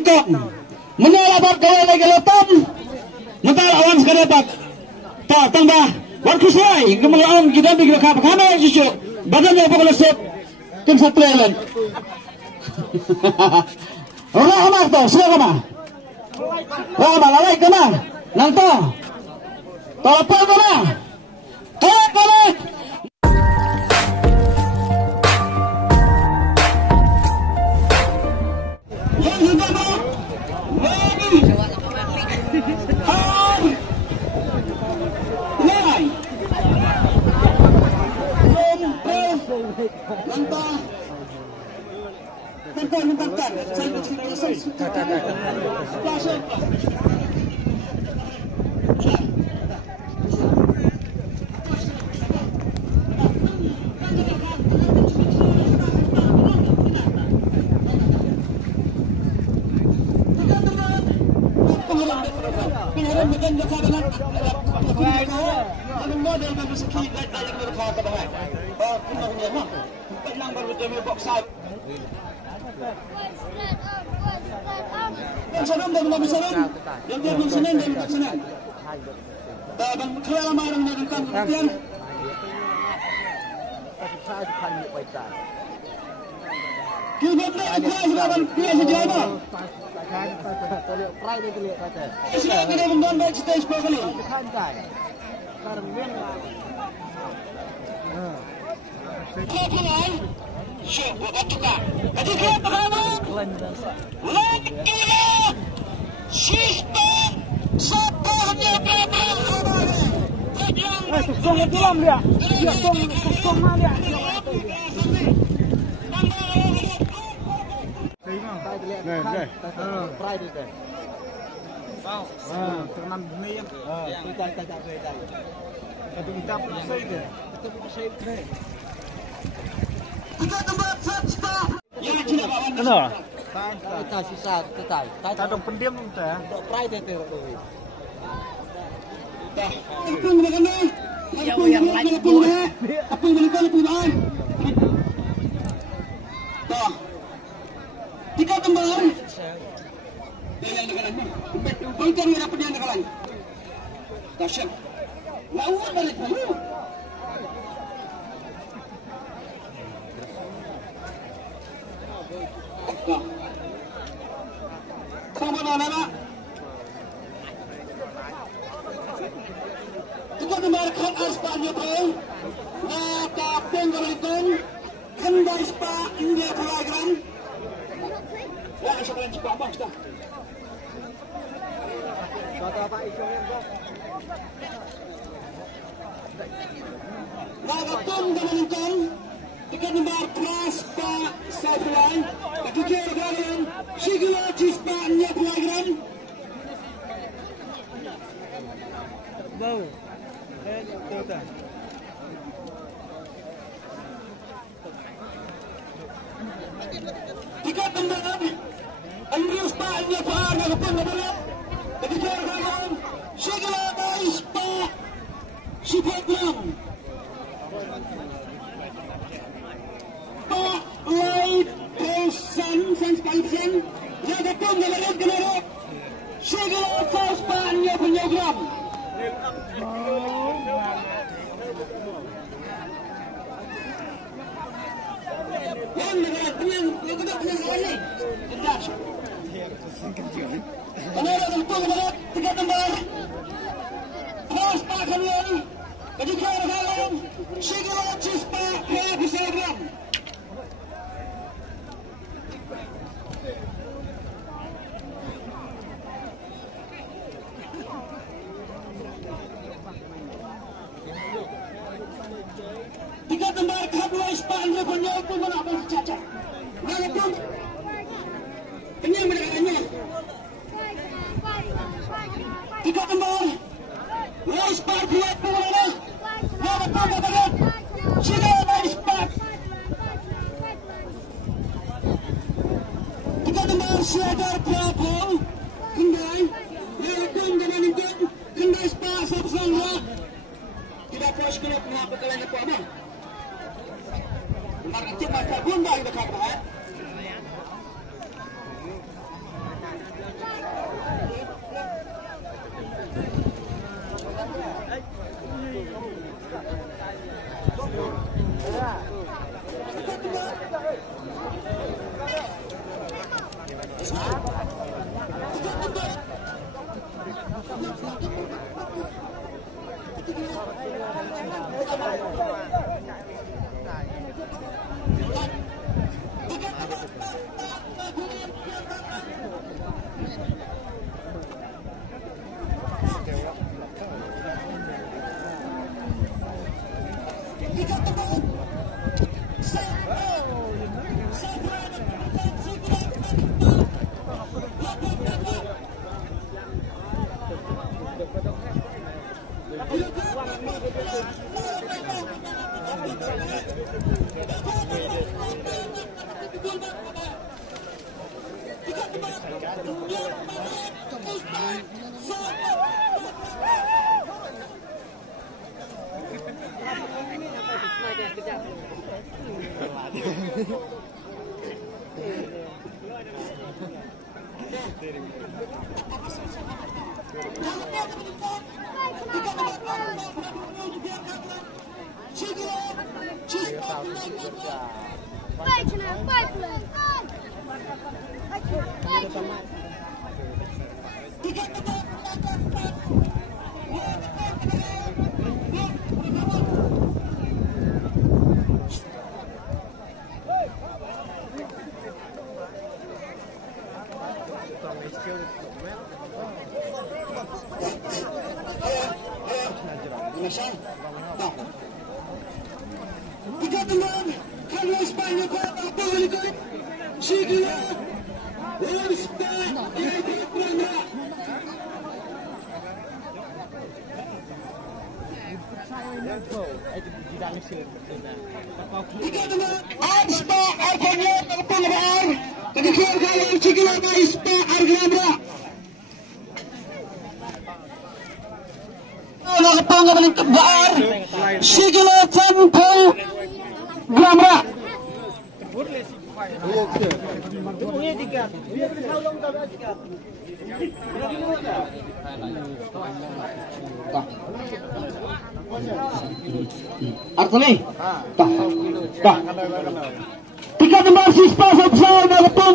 ikon. Menalabat gawai lagi leton. Mental awan sekadapat. Tak tambah. Waktu selai. Kemudian kita bikin kami susu. Badannya pengelesep. Tim satu lain. Orang amat tu. Siapa mah? Orang amat lalai kena. Nanti. Tolong kena. Tolong kena. Tak susah, tak. Tak ada pendiam tu ya. Pride itu. Apung bagaimana? Apung yang lain apung dah. Apung bagaimana apung? Dah. Tiga tembalan. Yang dekat ni. Bangkang ni apa yang dekat ni? Dahsyat. Lawan balik dulu. Sama mana? Kita dengarkan aspalnya pun. Nata penggalikan. Henda ispa India program. Ya, saya akan cepat bang kita. Kata apa isunya bang? Nata penggalikan. Kita dengar keras Pak Saifullah. Kita dengarkan Sigla Cispa India program. Bau. Total. Tiga tembakan Andrews Pak India program depan depan. Kita dengarkan Sigla Cispa Sifatlam. Pak Lloyd Wilson Sanspalsen jaga pun dalam gelar Sigla Cispa India program. Yang kita punya sekali. Jelas. Kenapa tentu kita tiga tembakan. Terus Pak kalian. Ketika dalam Sigla Cispa program. Tiga tembar kedua Ispan dia punya pun nak bercacat. Walaupun ini mereka. Tiga tembar. Ispan dia pun ada. Walaupun mereka. Sigla Ispan. Tiga tembar Syedar Prabowo. Kendai. Walaupun dengan itu kendai Ispan sama-sama. Tidak puas kena mengapa kalian apa apa? Nanti macam bunda kita kata. Artali, tiga nomor sispa sebesar 0 pun